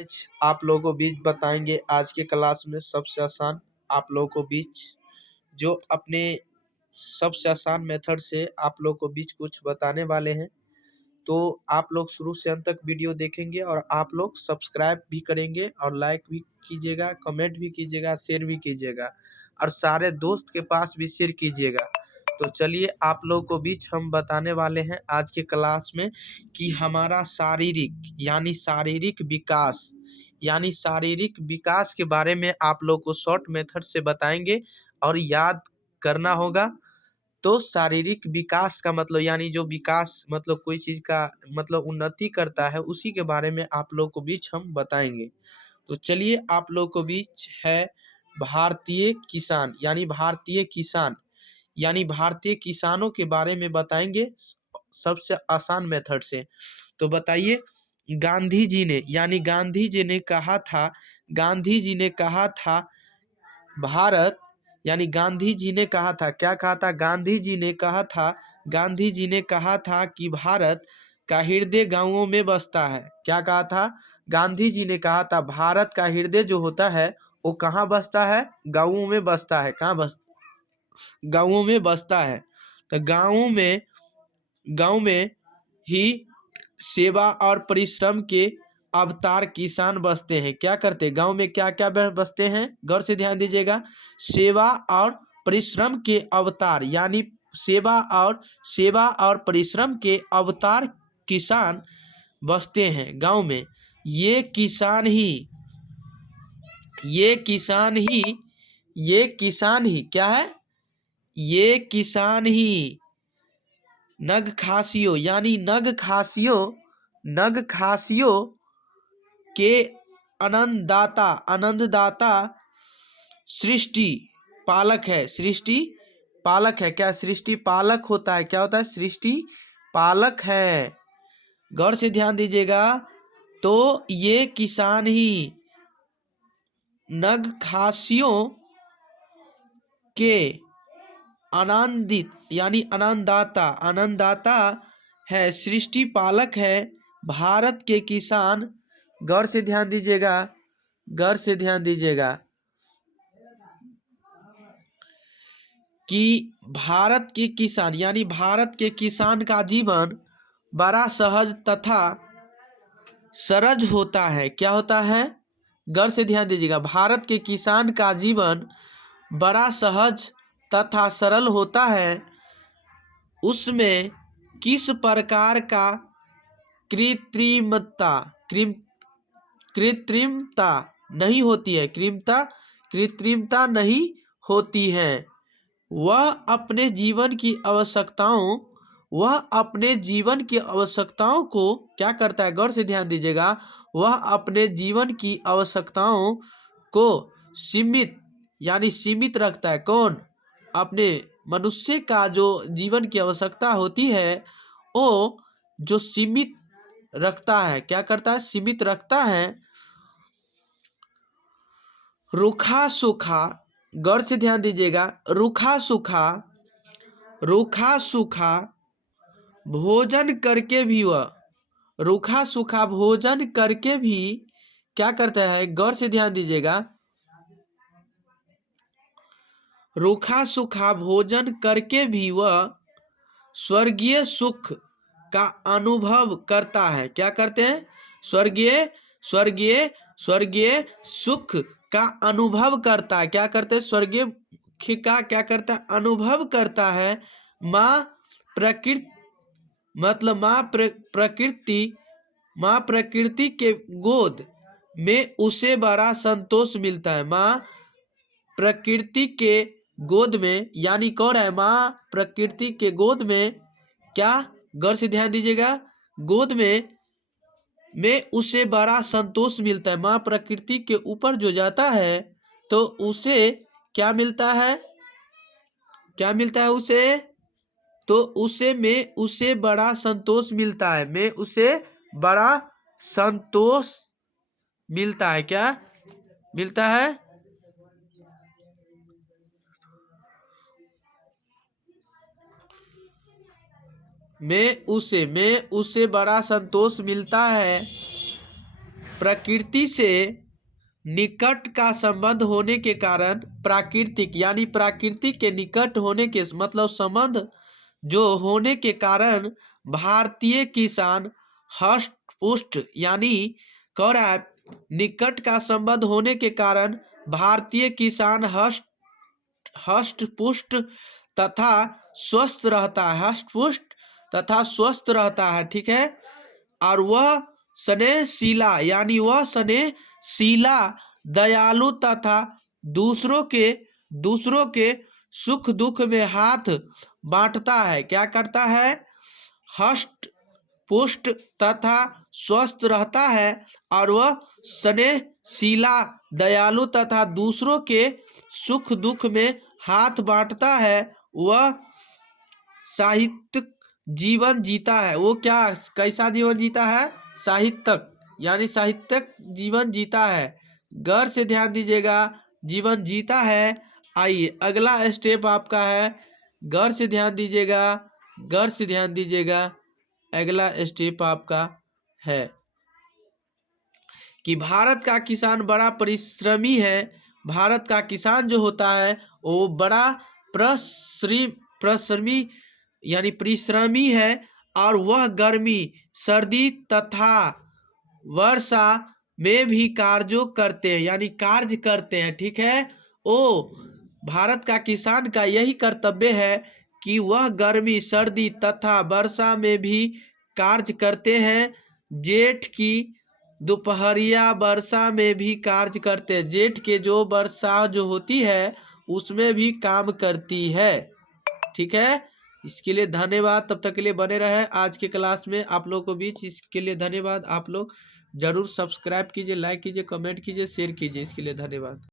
आज आप लोगों को बीच बताएंगे आज के क्लास में सबसे आसान आप लोगों को बीच जो अपने सबसे आसान मेथड से आप लोगों को बीच कुछ बताने वाले हैं। तो आप लोग शुरू से अंत तक वीडियो देखेंगे और आप लोग सब्सक्राइब भी करेंगे और लाइक भी कीजिएगा, कमेंट भी कीजिएगा, शेयर भी कीजिएगा और सारे दोस्त के पास भी शेयर कीजिएगा। तो चलिए आप लोगों को बीच हम बताने वाले हैं आज के क्लास में कि हमारा शारीरिक विकास के बारे में आप लोग को शॉर्ट मेथड से बताएंगे और याद करना होगा। तो शारीरिक विकास का मतलब यानी जो विकास मतलब कोई चीज का मतलब उन्नति करता है उसी के बारे में आप लोग को बीच हम बताएंगे। तो चलिए आप लोग को बीच है भारतीय किसानों के बारे में बताएंगे सबसे आसान मेथड से। तो बताइए गांधी जी ने कहा था भारत गांधी जी ने कहा था क्या कहा था गांधी जी ने कहा था कि भारत का हृदय गांवों में बसता है। क्या कहा था गांधी जी ने कहा था भारत का हृदय जो होता है वो कहाँ बसता है, गांवों में बसता है। गांवों में बसता है। तो गांव में ही सेवा और परिश्रम के अवतार किसान बसते हैं। क्या करते गांव में क्या क्या बसते हैं, गौर से ध्यान दीजिएगा। सेवा और परिश्रम के अवतार यानी सेवा और परिश्रम के अवतार किसान बसते हैं गांव में। ये किसान ही नगखासियों के आनंददाता सृष्टि पालक है। क्या सृष्टि पालक होता है, क्या होता है, सृष्टि पालक है। गौर से ध्यान दीजिएगा। तो ये किसान ही नगखासियों के आनंददाता है, सृष्टि पालक है। भारत के किसान, गौर से ध्यान दीजिएगा कि भारत के किसान का जीवन बड़ा सहज तथा सरल होता है। क्या होता है, गौर से ध्यान दीजिएगा। भारत के किसान का जीवन बड़ा सहज तथा सरल होता है। उसमें किस प्रकार का कृत्रिमता नहीं होती है। कृत्रिमता नहीं होती है। वह अपने जीवन की आवश्यकताओं को क्या करता है, गौर से ध्यान दीजिएगा। वह अपने जीवन की आवश्यकताओं को सीमित रखता है। कौन, अपने मनुष्य का जो जीवन की आवश्यकता होती है वो जो सीमित रखता है। क्या करता है, सीमित रखता है। रूखा सूखा, गौर से ध्यान दीजिएगा, रूखा सूखा भोजन करके भी क्या करता है, गौर से ध्यान दीजिएगा। रूखा सूखा भोजन करके भी वह स्वर्गीय सुख का अनुभव करता है। क्या करते हैं, स्वर्गीय सुख का अनुभव करता है। क्या करते हैं, स्वर्गीय का क्या करता है, अनुभव करता है। माँ प्रकृति के गोद में उसे बड़ा संतोष मिलता है। माँ प्रकृति के गोद में यानी कौन है, माँ प्रकृति के गोद में क्या, गौर से ध्यान दीजिएगा, गोद में उसे बड़ा संतोष मिलता है। माँ प्रकृति के ऊपर जो जाता है तो उसे क्या मिलता है, तो उसे बड़ा संतोष मिलता है। क्या मिलता है, में उसे बड़ा संतोष मिलता है। प्रकृति से निकट का संबंध होने के कारण प्राकृतिक यानी प्रकृति के निकट होने के मतलब संबंध जो होने के कारण भारतीय किसान हष्ट पुष्ट यानी कह रहा है निकट का संबंध होने के कारण भारतीय किसान हष्ट पुष्ट तथा स्वस्थ रहता है, हष्ट पुष्ट तथा स्वस्थ रहता है, ठीक है। और वह स्नेहशीला यानी वह स्नेहशीला दयालु तथा दूसरों के सुख दुख में हाथ बांटता है। क्या करता है? हष्ट पुष्ट तथा स्वस्थ रहता है और वह स्नेहशीला दयालु तथा दूसरों के सुख दुख में हाथ बांटता है। वह साहित्यिक जीवन जीता है। वो क्या कैसा जीवन जीता है? साहित्यिक यानी साहित्यिक जीवन जीता है। गौर से ध्यान दीजिएगा, जीवन जीता है। आइए अगला स्टेप आपका है, गौर से ध्यान दीजिएगा, गौर से ध्यान दीजिएगा। अगला स्टेप आपका है कि भारत का किसान बड़ा परिश्रमी है। भारत का किसान जो होता है वो बड़ा परिश्रमी यानी परिश्रमी है और वह गर्मी सर्दी तथा वर्षा में भी कार्यों करते हैं यानी कार्य करते हैं, ठीक है। ओ भारत का किसान का यही कर्तव्य है कि वह गर्मी सर्दी तथा वर्षा में भी कार्य करते हैं। जेठ की दोपहरिया वर्षा में भी कार्य करते हैं। जेठ के जो वर्षा जो होती है उसमें भी काम करती है, ठीक है। इसके लिए धन्यवाद। तब तक के लिए बने रहे आज के क्लास में आप लोगों को बीच। इसके लिए धन्यवाद। आप लोग जरूर सब्सक्राइब कीजिए, लाइक कीजिए, कमेंट कीजिए, शेयर कीजिए। इसके लिए धन्यवाद।